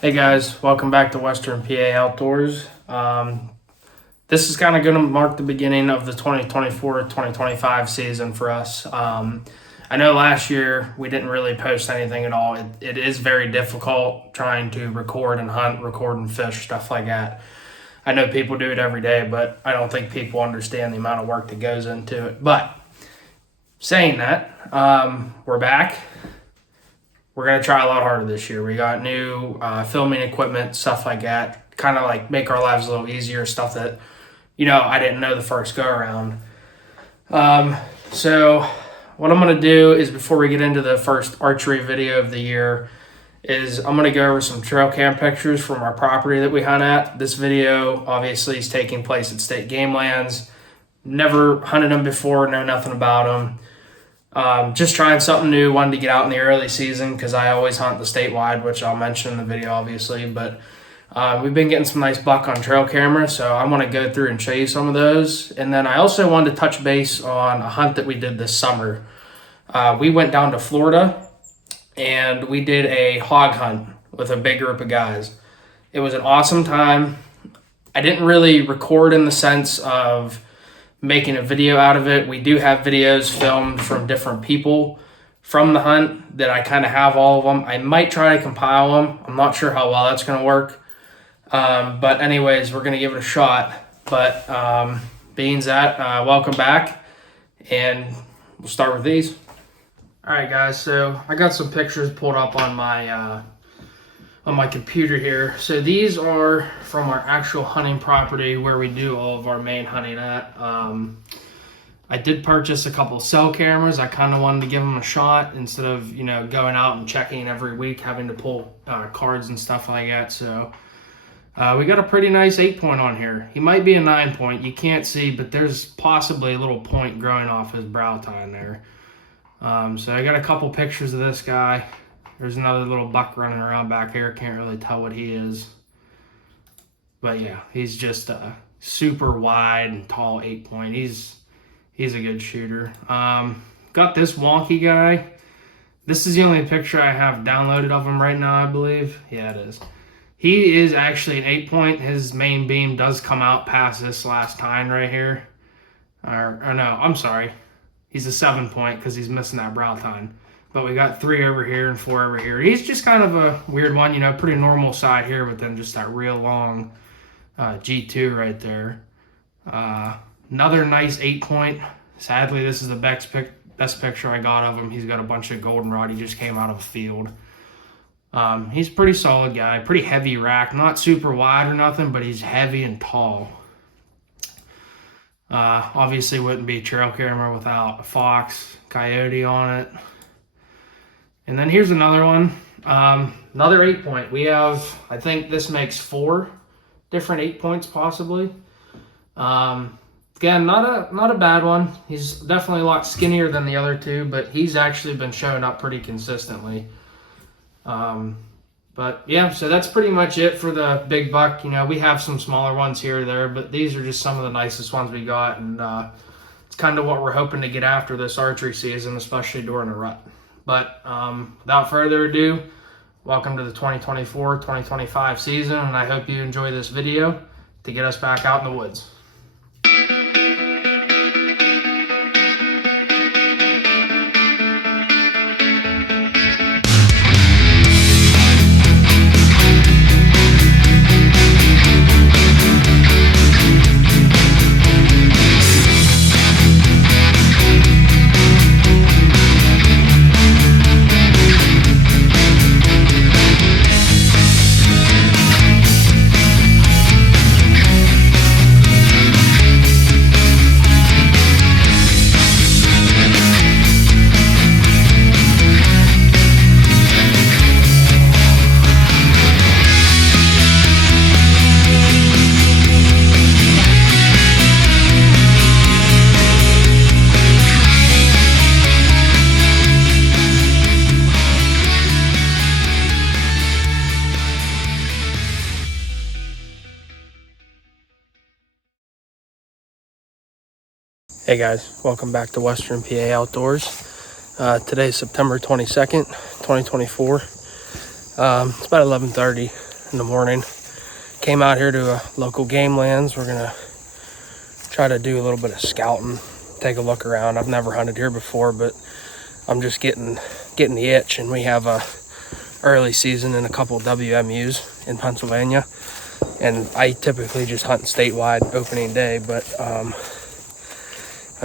Hey guys, welcome back to Western PA Outdoors. This is kind of going to mark the beginning of the 2024-2025 season for us. I know last year we didn't really post anything at all. It is very difficult trying to record and hunt, record and fish, stuff like that. I know people do it every day, but I don't think people understand the amount of work that goes into it. But saying that, we're back. We're going to try a lot harder this year. We got new filming equipment, stuff like that, kind of like make our lives a little easier, stuff that, I didn't know the first go around. So what I'm going to do is, before we get into the first archery video of the year, is I'm going to go over some trail cam pictures from our property that we hunt at. This video obviously is taking place at state gamelands. Never hunted them before, know nothing about them. Just trying something new, wanted to get out in the early season because I always hunt the statewide, which I'll mention in the video obviously, but we've been getting some nice buck on trail camera, so I want to go through and show you some of those. And then I also wanted to touch base on a hunt that we did this summer. We went down to Florida and we did a hog hunt with a big group of guys. It was an awesome time. I didn't really record in the sense of making a video out of it. We do have videos filmed from different people from the hunt that I kind of have all of them. I might try to compile them. I'm not sure how well that's going to work. But anyways, we're going to give it a shot. But being that, welcome back. And we'll start with these. All right, guys. So I got some pictures pulled up on my computer here. So these are from our actual hunting property where we do all of our main hunting at. I did purchase a couple cell cameras. I kind of wanted to give them a shot instead of, going out and checking every week, having to pull cards and stuff like that. So we got a pretty nice 8-point on here. He might be a 9-point. You can't see, but there's possibly a little point growing off his brow tine there. So I got a couple pictures of this guy. There's another little buck running around back here. Can't really tell what he is. But yeah, he's just a super wide and tall 8-point. He's a good shooter. Got this wonky guy. This is the only picture I have downloaded of him right now, I believe. Yeah, it is. He is actually an 8-point. His main beam does come out past this last tine right here. Or no, I'm sorry. He's a 7-point because he's missing that brow tine. But we got 3 over here and 4 over here. He's just kind of a weird one, pretty normal side here, but then just that real long G2 right there. Another nice 8-point. Sadly, this is the best picture I got of him. He's got a bunch of goldenrod. He just came out of a field. He's a pretty solid guy, pretty heavy rack. Not super wide or nothing, but he's heavy and tall. Obviously wouldn't be a trail camera without a fox, coyote on it. And then here's another one, another 8-point. We have, I think this makes 4 different 8-points possibly. Again, not a bad one. He's definitely a lot skinnier than the other 2, but he's actually been showing up pretty consistently. But yeah, so that's pretty much it for the big buck. We have some smaller ones here or there, but these are just some of the nicest ones we got. And it's kind of what we're hoping to get after this archery season, especially during a rut. But without further ado, welcome to the 2024-2025 season, and I hope you enjoy this video to get us back out in the woods. Hey guys, welcome back to Western PA Outdoors. Today's September 22nd, 2024. It's about 11:30. in the morning. Came out here to a local gamelands. We're gonna try to do a little bit of scouting, take a look around. I've never hunted here before, but I'm just getting the itch, and we have a early season and a couple WMUs in Pennsylvania, and I typically just hunt statewide opening day, but I'm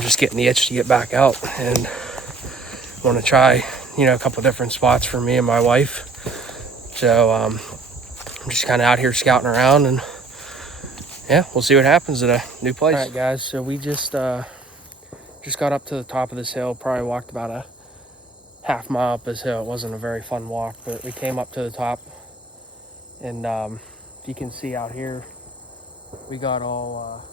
just getting the itch to get back out and want to try, a couple different spots for me and my wife. So I'm just kind of out here scouting around, and yeah, we'll see what happens at a new place. All right, guys, so we just got up to the top of this hill, probably walked about a half mile up this hill. It wasn't a very fun walk, but we came up to the top, and if you can see out here, we got all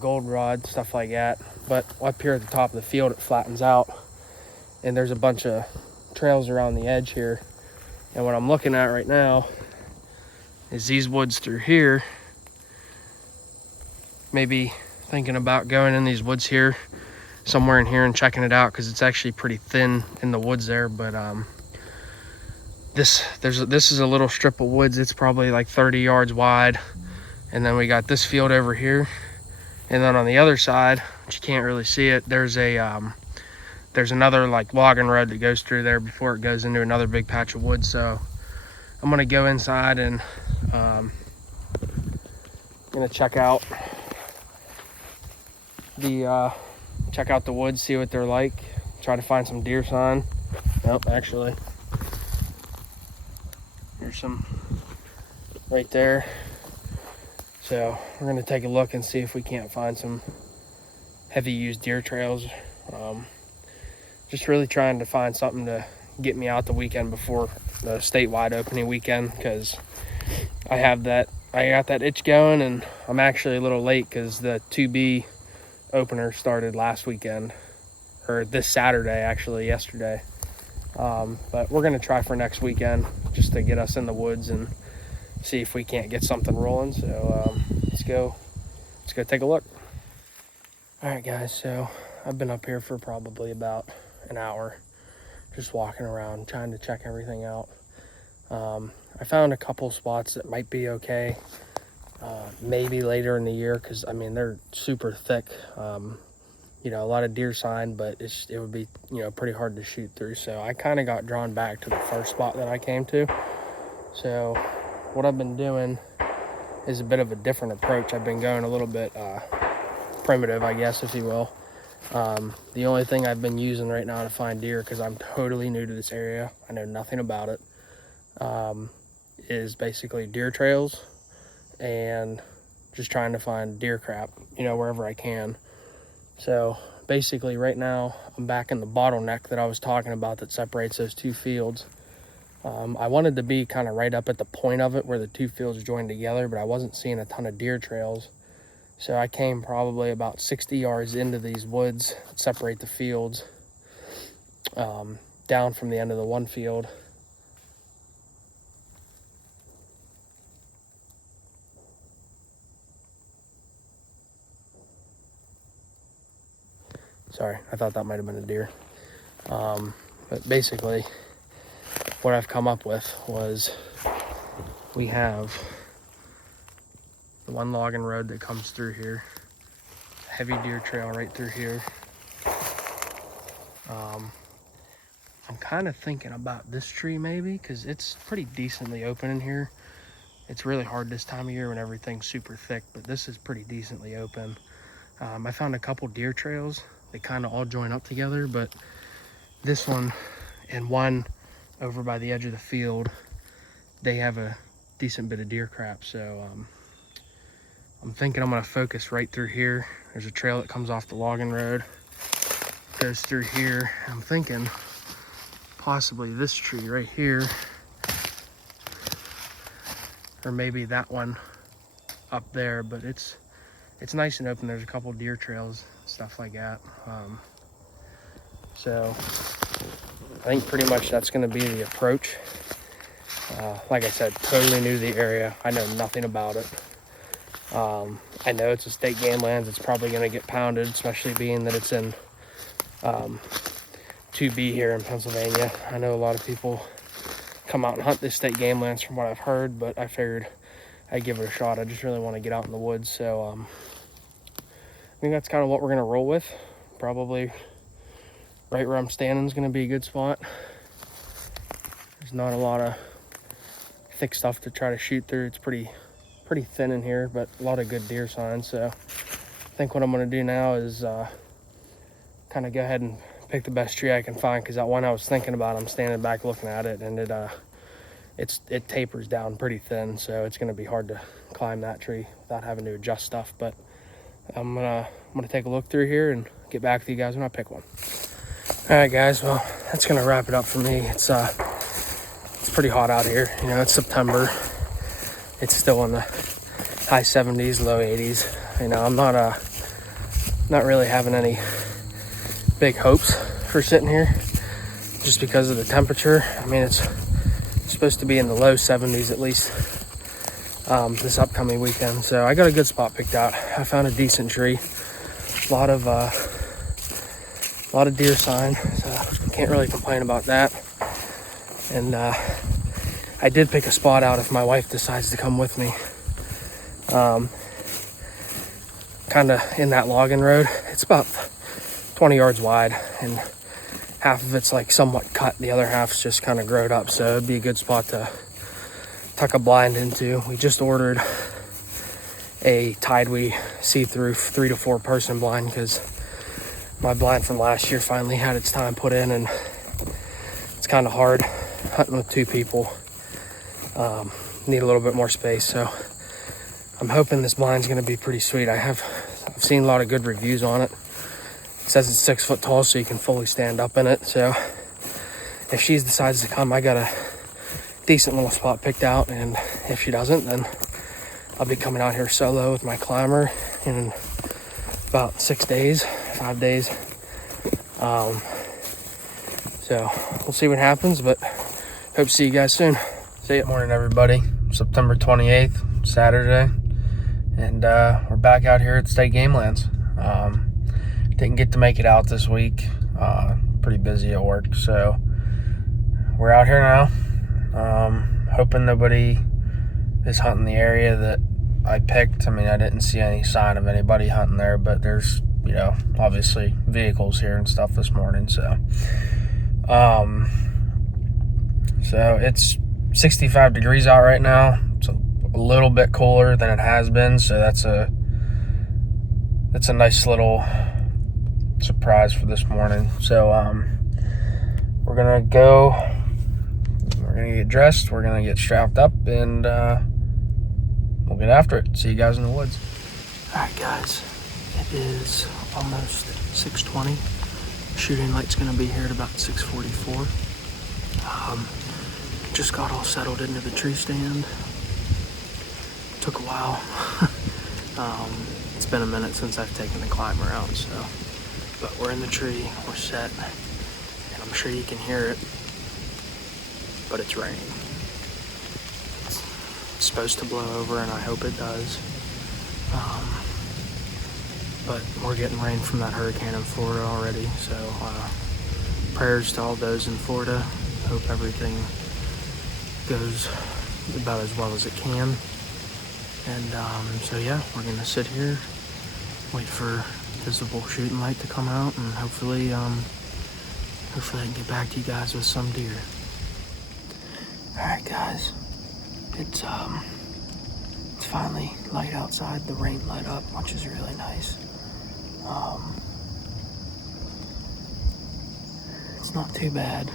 goldenrod, stuff like that. But up here at the top of the field, it flattens out, and there's a bunch of trails around the edge here. And what I'm looking at right now is these woods through here. Maybe thinking about going in these woods here, somewhere in here, and checking it out, because it's actually pretty thin in the woods there. But this is a little strip of woods. It's probably like 30 yards wide, and then we got this field over here, and then on the other side, but you can't really see it, there's another like logging road that goes through there before it goes into another big patch of woods. So I'm gonna go inside and gonna check out the woods, see what they're like, try to find some deer sign. Nope, actually, here's some right there. So we're gonna take a look and see if we can't find some heavy used deer trails. Just really trying to find something to get me out the weekend before the statewide opening weekend, because I got that itch going, and I'm actually a little late because the 2B opener started last weekend, or this Saturday, actually yesterday. But we're gonna try for next weekend just to get us in the woods and see if we can't get something rolling. So let's go take a look. All right, guys, so I've been up here for probably about an hour, just walking around trying to check everything out. I found a couple spots that might be okay, maybe later in the year, because I mean they're super thick. A lot of deer sign, but it would be pretty hard to shoot through. So I kind of got drawn back to the first spot that I came to. So what I've been doing is a bit of a different approach. I've been going a little bit primitive, I guess, if you will. The only thing I've been using right now to find deer, because I'm totally new to this area, I know nothing about it, is basically deer trails and just trying to find deer crap, wherever I can. So basically right now I'm back in the bottleneck that I was talking about that separates those two fields. I wanted to be kind of right up at the point of it where the two fields join together, but I wasn't seeing a ton of deer trails. So I came probably about 60 yards into these woods that separate the fields, down from the end of the one field. Sorry, I thought that might have been a deer. But basically, what I've come up with was we have the one logging road that comes through here, heavy deer trail right through here. I'm kind of thinking about this tree maybe, because it's pretty decently open in here. It's really hard this time of year when everything's super thick, but this is pretty decently open. I found a couple deer trails. They kind of all join up together, but this one and one over by the edge of the field, they have a decent bit of deer crap. So I'm thinking I'm gonna focus right through here. There's a trail that comes off the logging road, goes through here. I'm thinking possibly this tree right here, or maybe that one up there, but it's nice and open. There's a couple deer trails, stuff like that. So I think pretty much that's going to be the approach. Like I said, totally new to the area. I know nothing about it. I know it's a state game lands. It's probably going to get pounded, especially being that it's in 2B here in Pennsylvania. I know a lot of people come out and hunt this state game lands from what I've heard, but I figured I'd give it a shot. I just really want to get out in the woods. So I think that's kind of what we're going to roll with. Probably right where I'm standing is going to be a good spot. There's not a lot of thick stuff to try to shoot through. It's pretty thin in here, but a lot of good deer signs. So I think what I'm going to do now is kind of go ahead and pick the best tree I can find, because that one I was thinking about, I'm standing back looking at it, and it tapers down pretty thin, so it's going to be hard to climb that tree without having to adjust stuff. But I'm gonna take a look through here and get back with you guys when I pick one. All right, guys. Well, that's gonna wrap it up for me. It's pretty hot out here. You know, it's September. It's still in the high 70s, low 80s. You know, I'm not really having any big hopes for sitting here, just because of the temperature. I mean, it's supposed to be in the low 70s at least this upcoming weekend. So I got a good spot picked out. I found a decent tree. A lot of deer sign, so can't really complain about that. And I did pick a spot out if my wife decides to come with me. Kind of in that logging road. It's about 20 yards wide, and half of it's like somewhat cut. The other half's just kind of growed up, so it'd be a good spot to tuck a blind into. We just ordered a Tidewee see-through 3 to 4 person blind, because my blind from last year finally had its time put in, and it's kind of hard hunting with 2 people. Need a little bit more space, so I'm hoping this blind's going to be pretty sweet. I've seen a lot of good reviews on it. It says it's 6 foot tall, so you can fully stand up in it. So if she decides to come, I got a decent little spot picked out, and if she doesn't, then I'll be coming out here solo with my climber in about 5 days. So we'll see what happens, but hope to see you guys soon. See ya. Morning, everybody. September 28th, Saturday, and we're back out here at State Gamelands. Didn't get to make it out this week. Pretty busy at work, so we're out here now. Hoping nobody is hunting the area that I picked. I mean, I didn't see any sign of anybody hunting there, but there's, you know, obviously vehicles here and stuff this morning. So it's 65 degrees out right now. It's a little bit cooler than it has been, so that's a nice little surprise for this morning. So we're gonna get dressed, we're gonna get strapped up, and we'll get after it. See you guys in the woods. All right, guys, it is almost 6:20. Shooting light's gonna be here at about 6:44. Just got all settled into the tree stand. Took a while. It's been a minute since I've taken the climber out, so, but we're in the tree, we're set, and I'm sure you can hear it, but it's raining. It's supposed to blow over, and I hope it does. But we're getting rain from that hurricane in Florida already, so prayers to all those in Florida. Hope everything goes about as well as it can. And so yeah, we're gonna sit here, wait for visible shooting light to come out, and hopefully I can get back to you guys with some deer. All right, guys, it's finally light outside. The rain let up, which is really nice. It's not too bad.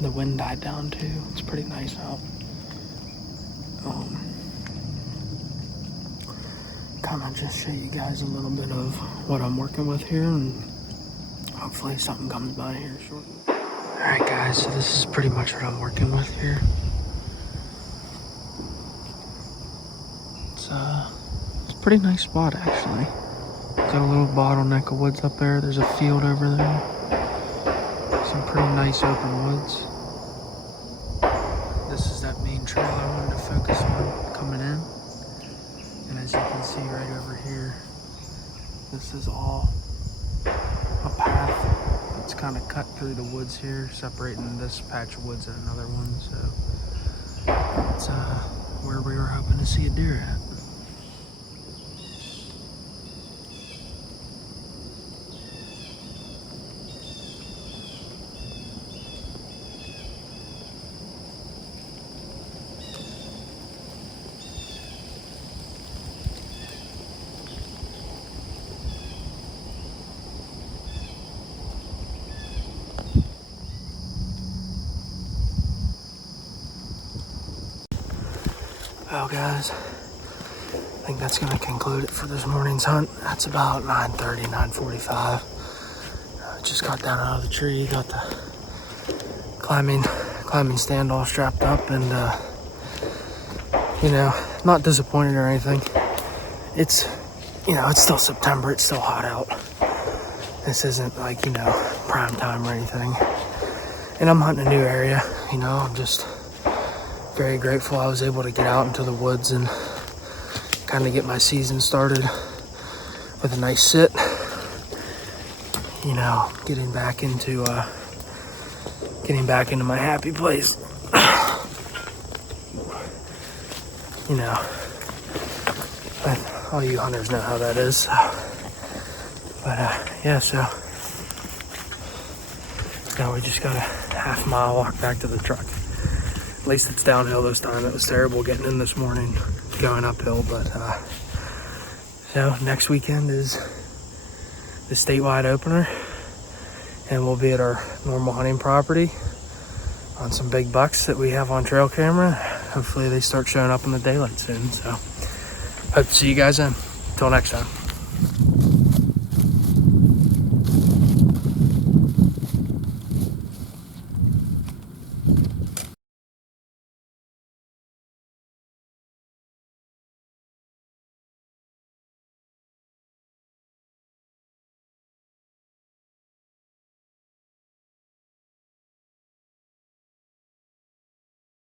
The wind died down too. It's pretty nice out. Kind of just show you guys a little bit of what I'm working with here, and hopefully something comes by here shortly. All right, guys, so this is pretty much what I'm working with here. It's a pretty nice spot, actually. Got a little bottleneck of woods up there. There's a field over there. Some pretty nice open woods. This is that main trail I wanted to focus on coming in. And as you can see right over here, this is all a path that's kind of cut through the woods here, separating this patch of woods and another one. So is where we were hoping to see a deer at. Well guys, I think that's gonna conclude it for this morning's hunt. That's about 9:30, 9:45. Just got down out of the tree, got the climbing standoff strapped up, and you know, not disappointed or anything. It's, you know, it's still September, it's still hot out. This isn't like, you know, prime time or anything. And I'm hunting a new area, you know, I'm just very grateful I was able to get out into the woods and kind of get my season started with a nice sit. You know, getting back into my happy place. You know, all you hunters know how that is. But yeah, so now we just got a half-mile walk back to the truck. At least it's downhill this time. It was terrible getting in this morning, going uphill. But so next weekend is the statewide opener, and we'll be at our normal hunting property on some big bucks that we have on trail camera. Hopefully they start showing up in the daylight soon. So hope to see you guys then. Until next time.